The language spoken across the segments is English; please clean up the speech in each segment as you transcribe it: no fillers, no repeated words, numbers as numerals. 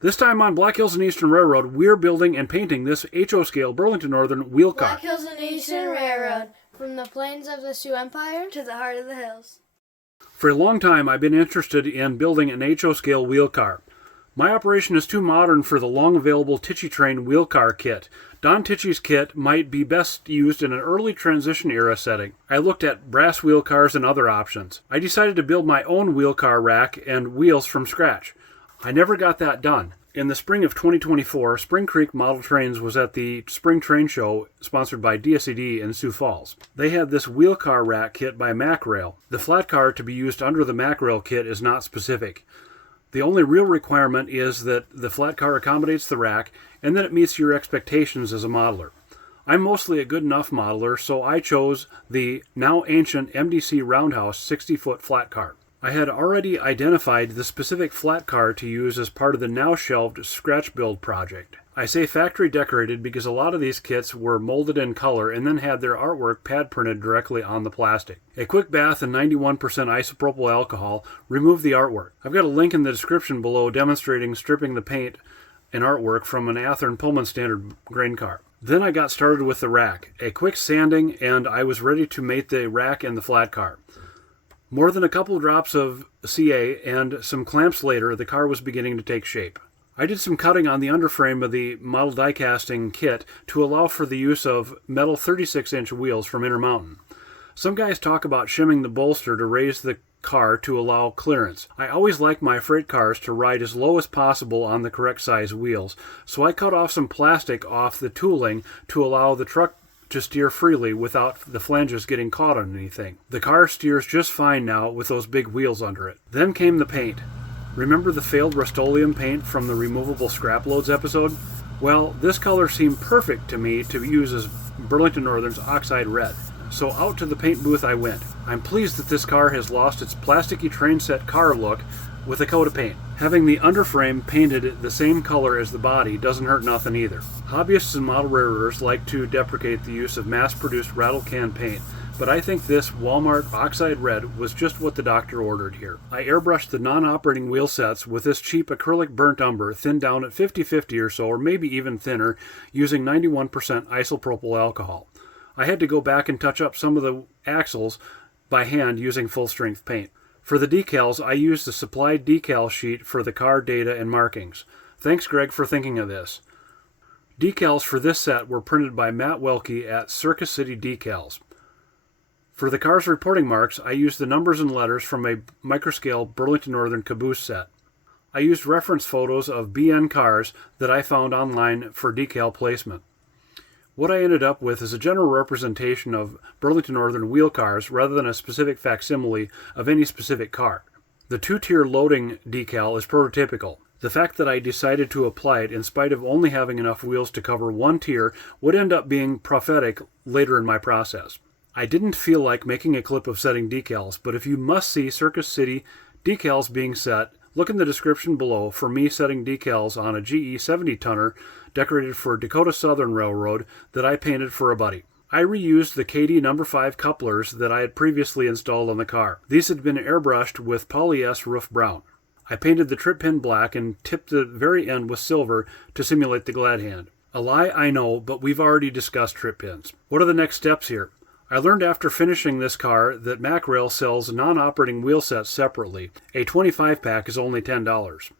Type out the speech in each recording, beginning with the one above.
This time on Black Hills and Eastern Railroad, we're building and painting this HO scale Burlington Northern wheel car. Black Hills and Eastern Railroad, from the plains of the Sioux Empire to the heart of the hills. For a long time, I've been interested in building an HO scale wheel car. My operation is too modern for the long available Tichy Train wheel car kit. Don Tichy's kit might be best used in an early transition era setting. I looked at brass wheel cars and other options. I decided to build my own wheel car rack and wheels from scratch. I never got that done. In the spring of 2024, Spring Creek Model Trains was at the Spring Train Show sponsored by DSRC in Sioux Falls. They had this wheel car rack kit by MacRail. The Flatcar to be used under the MacRail kit is not specific. The only real requirement is that the Flatcar accommodates the rack and that it meets your expectations as a modeler. I'm mostly a good enough modeler, so I chose the now ancient MDC Roundhouse 60-foot Flatcar. I had already identified the specific Flatcar to use as part of the now shelved scratch build project. I say factory decorated because a lot of these kits were molded in color and then had their artwork pad printed directly on the plastic. A quick bath in 91% isopropyl alcohol removed the artwork. I've got a link in the description below demonstrating stripping the paint and artwork from an Athearn Pullman standard grain car. Then I got started with the rack. A quick sanding and I was ready to mate the rack and the Flatcar. More than a couple drops of CA and some clamps later, the car was beginning to take shape. I did some cutting on the underframe of the model die casting kit to allow for the use of metal 36-inch wheels from Intermountain. Some guys talk about shimming the bolster to raise the car to allow clearance. I always like my freight cars to ride as low as possible on the correct size wheels, so I cut off some plastic off the tooling to allow the truck to steer freely without the flanges getting caught on anything. The car steers just fine now with those big wheels under it. Then came the paint. Remember the failed Rust-Oleum paint from the removable scrap loads episode? Well, this color seemed perfect to me to use as Burlington Northern's Oxide Red. So out to the paint booth I went. I'm pleased that this car has lost its plasticky train set car look with a coat of paint. Having the underframe painted the same color as the body doesn't hurt nothing either. Hobbyists and model railroaders like to deprecate the use of mass-produced rattle can paint, but I think this Walmart Oxide Red was just what the doctor ordered here. I airbrushed the non-operating wheel sets with this cheap acrylic burnt umber, thinned down at 50-50 or so, or maybe even thinner, using 91% isopropyl alcohol. I had to go back and touch up some of the axles by hand using full-strength paint. For the decals, I used the supplied decal sheet for the car data and markings. Thanks, Greg, for thinking of this. Decals for this set were printed by Matt Welke at Circus City Decals. For the car's reporting marks, I used the numbers and letters from a microscale Burlington Northern caboose set. I used reference photos of BN cars that I found online for decal placement. What I ended up with is a general representation of Burlington Northern wheel cars rather than a specific facsimile of any specific car. The two-tier loading decal is prototypical. The fact that I decided to apply it in spite of only having enough wheels to cover one tier would end up being prophetic later in my process. I didn't feel like making a clip of setting decals, but if you must see Circus City decals being set, look in the description below for me setting decals on a GE 70-tonner decorated for Dakota Southern Railroad that I painted for a buddy. I reused the KD No. 5 couplers that I had previously installed on the car. These had been airbrushed with Poly-S Roof Brown. I painted the trip pin black and tipped the very end with silver to simulate the glad hand. A lie, I know, but we've already discussed trip pins. What are the next steps here? I learned after finishing this car that MacRail sells non-operating wheel sets separately. A 25-pack is only $10.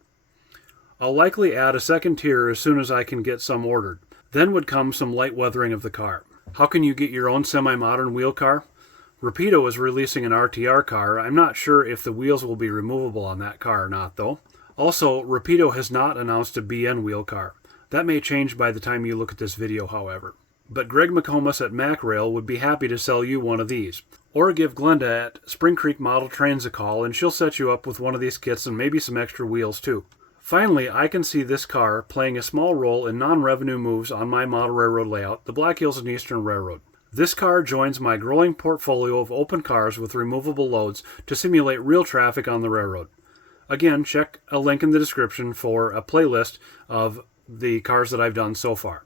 I'll likely add a second tier as soon as I can get some ordered. Then would come some light weathering of the car. How can you get your own semi-modern wheel car? Rapido is releasing an RTR car. I'm not sure if the wheels will be removable on that car or not, though. Also, Rapido has not announced a BN wheel car. That may change by the time you look at this video, however. But Greg McComas at MacRail would be happy to sell you one of these. Or give Glenda at Spring Creek Model Trains a call and she'll set you up with one of these kits and maybe some extra wheels too. Finally, I can see this car playing a small role in non-revenue moves on my model railroad layout, the Black Hills and Eastern Railroad. This car joins my growing portfolio of open cars with removable loads to simulate real traffic on the railroad. Again, check a link in the description for a playlist of the cars that I've done so far.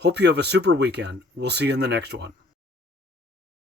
Hope you have a super weekend. We'll see you in the next one.